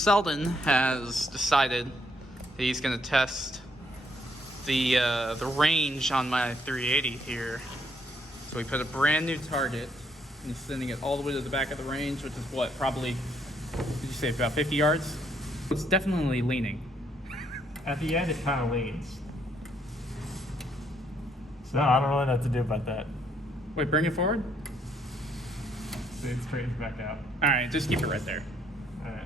Selden has decided that he's going to test the range on my 380 here. So we put a brand new target and he's sending it all the way to the back of the range, which is what, probably, did you say about 50 yards? It's definitely leaning. At the end, it kind of leans. So I don't really know what to do about that. Wait, bring it forward? See, it straightens back out. All right, just keep it right there. All right.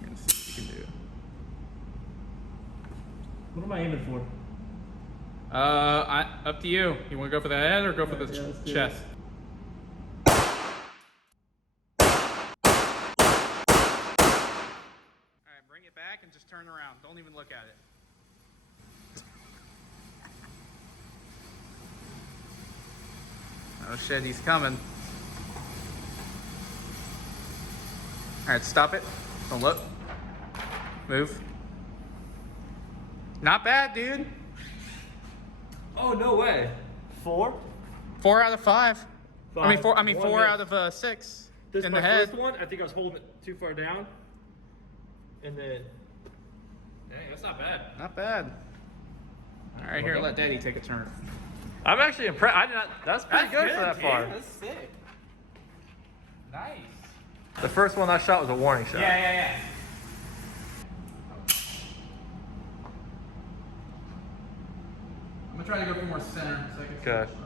We're gonna see what we can do. What am I aiming for? Up to you. You want to go for the head or go for the chest? Alright, bring it back and just turn around. Don't even look at it. Oh shit, he's coming. Alright, stop it. Don't look. Move. Not bad, dude. Oh, no way. 4? 4 out of 5. Five. Four One out of 6. This in is my the head. first one. I think I was holding it too far down. And then... Hey, that's not bad. Not bad. All right, here, let Daddy take a turn. I'm actually impressed. That's pretty good for that dude. far. That's sick. Nice. The first one I shot was a warning shot. Yeah. I'm gonna try to go for more center so I can see Okay. the shots.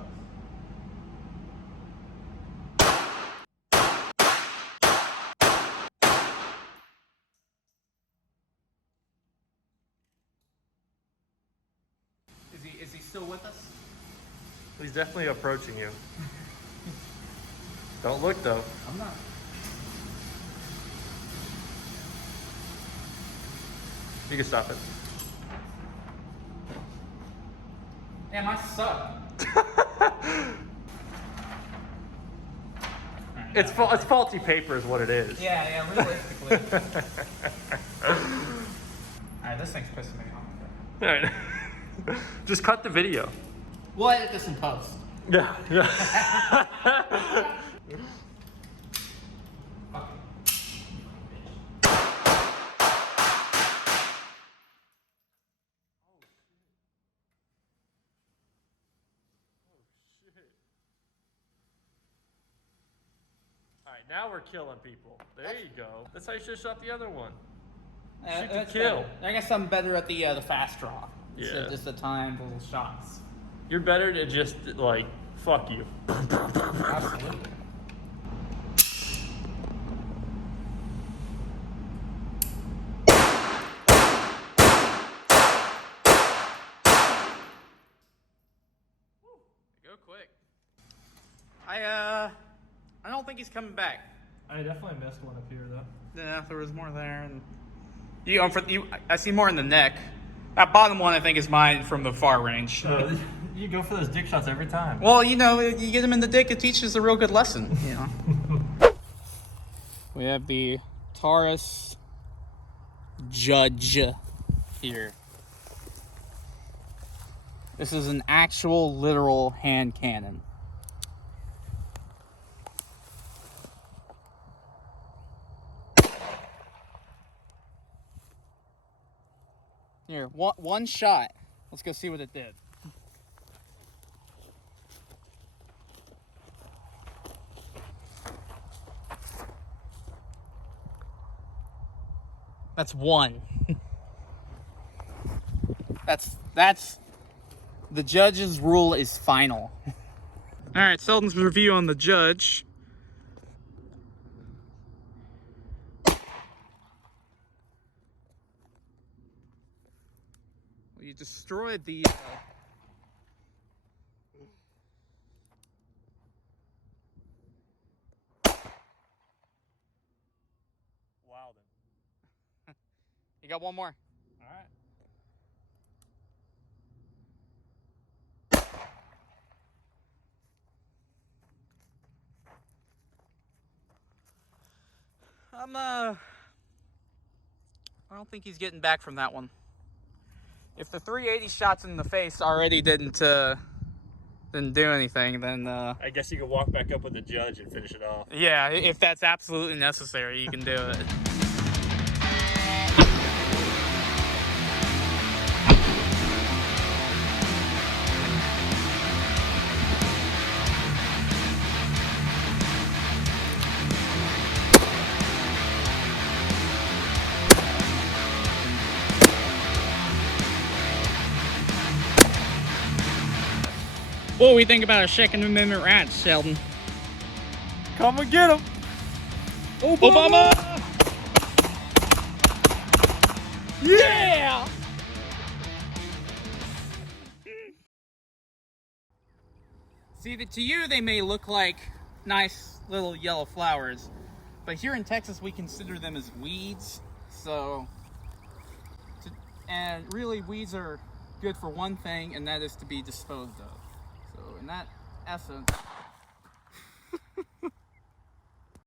Is he still with us? He's definitely approaching you. Don't look though. I'm not. You can stop it. Damn, I suck. It's faulty paper is what it is. Yeah, realistically. Alright, this thing's pissing me off. Alright. Just cut the video. We'll edit this in post. Yeah. Alright, now we're killing people. There you go. That's how you should have shot the other one. Shoot to kill. Better. I guess I'm better at the fast draw. Yeah. Just the timed little shots. You're better to just, like, fuck you. Absolutely. Go quick. I don't think he's coming back. I definitely missed one up here, though. Yeah, there was more there, and I see more in the neck. That bottom one, I think, is mine from the far range. You go for those dick shots every time. Well, you know, you get them in the dick, it teaches a real good lesson. You know. We have the TAURUS Judge here. This is an actual, literal hand cannon. Here, one shot. Let's go see what it did. That's one. That's the judge's rule is final. All right, Selden's review on the Judge. You destroyed the Wow, then. You got one more. All right. I don't think he's getting back from that one. If the 380 shots in the face already didn't didn't do anything, then I guess you can walk back up with the judge and finish it off. yeah, if that's absolutely necessary, you can do it. What do we think about a Second Amendment rights, Sheldon? Come and get him! Obama! Yeah! See, to you they may look like nice little yellow flowers, but here in Texas we consider them as weeds. And really weeds are good for one thing, and that is to be disposed of. So in that essence,